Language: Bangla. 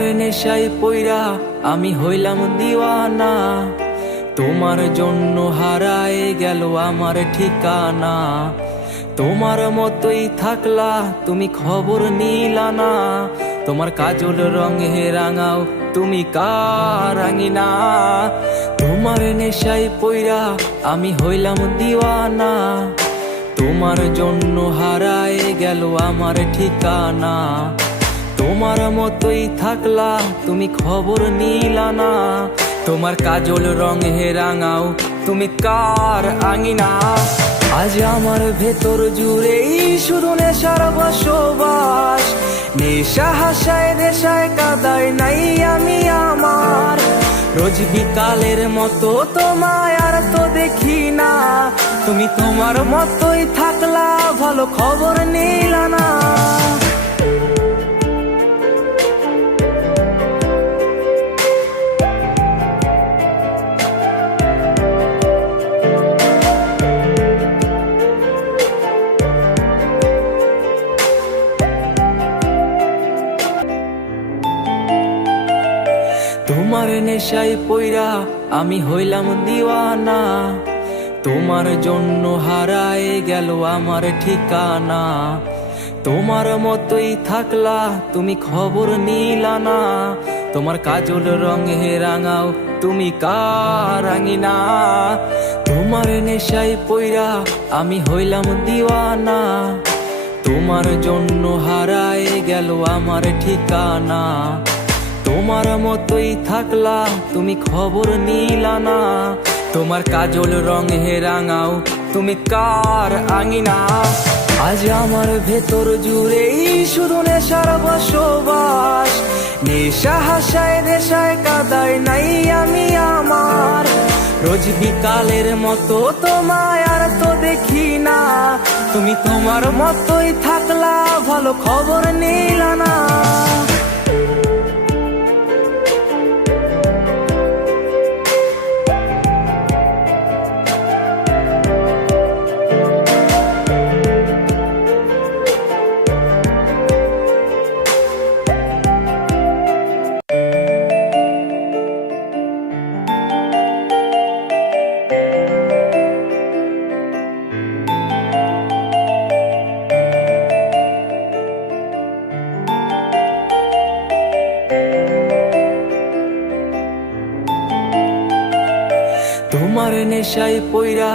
তোমার নেশায় পইরা আমি হইলাম দিওয়ানা, তোমার জন্য হারায় গেল আমার ঠিকানা। তোমার মতোই থাকলা তুমি খবর নিলা না, তোমার কাজল রঙে রাঙাও তুমি কার রাঙিনা। তোমার নেশায় পইরা আমি হইলাম দিওয়ানা, তোমার জন্য হারায় গেল আমার ঠিকানা। তোমার মতোই থাকলা তুমি খবর নিলা না, তোমার কাজল রঙে রাঙাও তুমি কার আঙিনা। আজ আমার ভেতর জুড়েই শুধু নেশার বসবাস, নেশা হাসায় নেশায় কাদায় নাই আমি আমার। রোজ বিকালের মতো তোমায় আর তো দেখি না, তুমি তোমার মতোই থাকলা ভালো খবর নিলা না। তোমার নেশায় পইরা আমি হইলাম দিওয়ানা, তোমার জন্য হারায় গেল আমার ঠিকানা। তোমার মতোই থাকলা তুমি খবর নিলা না, তোমার কাজল রঙে রাঙাও তুমি কার রাঙিনা। তোমার নেশায় পইরা আমি হইলাম দিওয়ানা, তোমার জন্য হারায় গেল আমার ঠিকানা। তোমার মতোই থাকলা তুমি খবর নিলা না, তোমার কাজল রঙে রাঙাও তুমি কার আঙিনা। আজ আমার ভেতর জুড়েই শুধু নেশার বসবাস, নেশা হাসায় নেশায় কাদায় নাই আমি আমার। রোজ বিকালের মতো তোমায় আর তো দেখি না, তুমি তোমার মতোই থাকলা ভালো খবর নিলা না। তোমার নেশায় পইরা